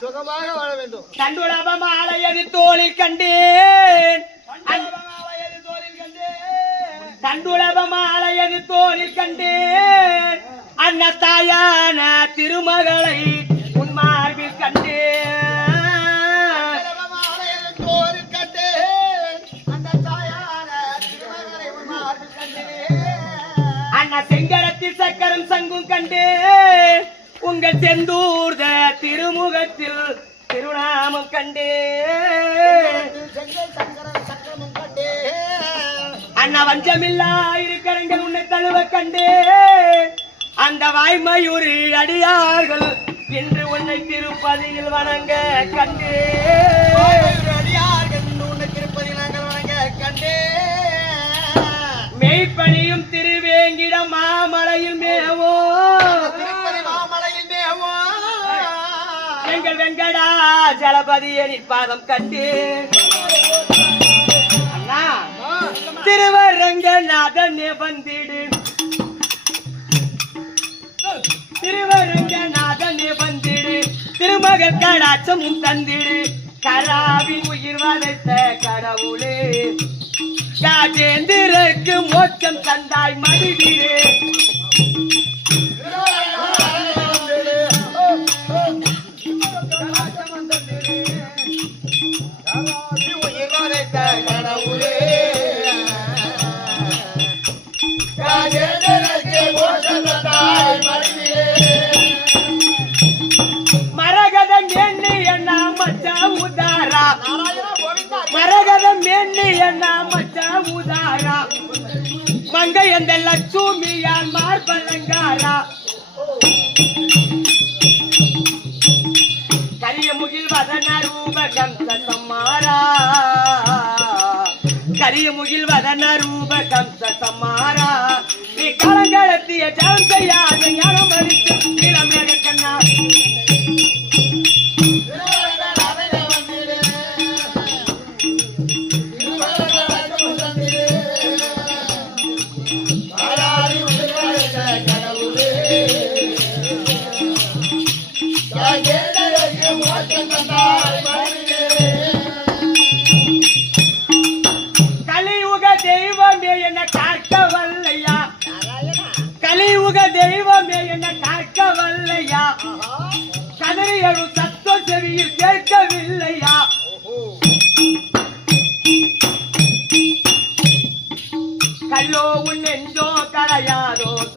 சுகமாக வாழ வேண்டும். கண்டுளவ மாலையது தோளில் கண்டேன், கண்டுளவ மாலையது தோளில் கண்டேன், அன்னத்தாயான திருமகளை உன் மார்பில் கண்டேன். அண்ணா செங்கரத்தில் சக்கரம் சங்கும் கண்டேன், உங்கள் செந்தூர்த திருமுகத்தில் திருநாமம் கண்டேன். அண்ணா வஞ்சமில்லா இருக்கிறங்கள் உன்னை தழுவ கண்டேன், அந்த வாய்மையுறி அடியார்கள் இன்று உன்னை திருப்பதியில் வணங்க கண்டேன். மெய்ப்பணியும் திருவேங்கிடம் மாமலையில் மேவோ, எங்கள் வெங்கடாஜலபதியை பாதம் கண்டேன். அண்ணா திருவரங்கநாதனே வந்திடு, திருவரங்கநாதனே வந்திடு, திருமகள் கடாச்சமும் தந்திடு, கராவி உயிர் வளைத்த கடவுளே, ராஜேந்திரருக்கு மோட்சம் தந்தாய் மடிவீரே. மரகதம் எண்ணி என்ன மச்சா உதாரா, மரகதம் எண்ணி என்ன மச்சா உதாரா, மங்கை அந்த லட்சுமியான் மார்பலங்காரா, கரிய முகில் வதன ரூபகம் சமாரா, கரிய முகில் வதன ரூபகம் சமாரா, நீ களங்கடத்திய ஜலம் செய்யாத ஞானம் அளித்து இளமேக கண்ணா. கலியுக தெய்வமே என்ன காக்க வல்லையா, கலியுக தெய்வமே என்ன காக்க வல்லையா, கதறி எழும் சத்தம் செவியில் கேட்கவில்லையா, கல்லோ உன் நெஞ்சோ கரையாதோ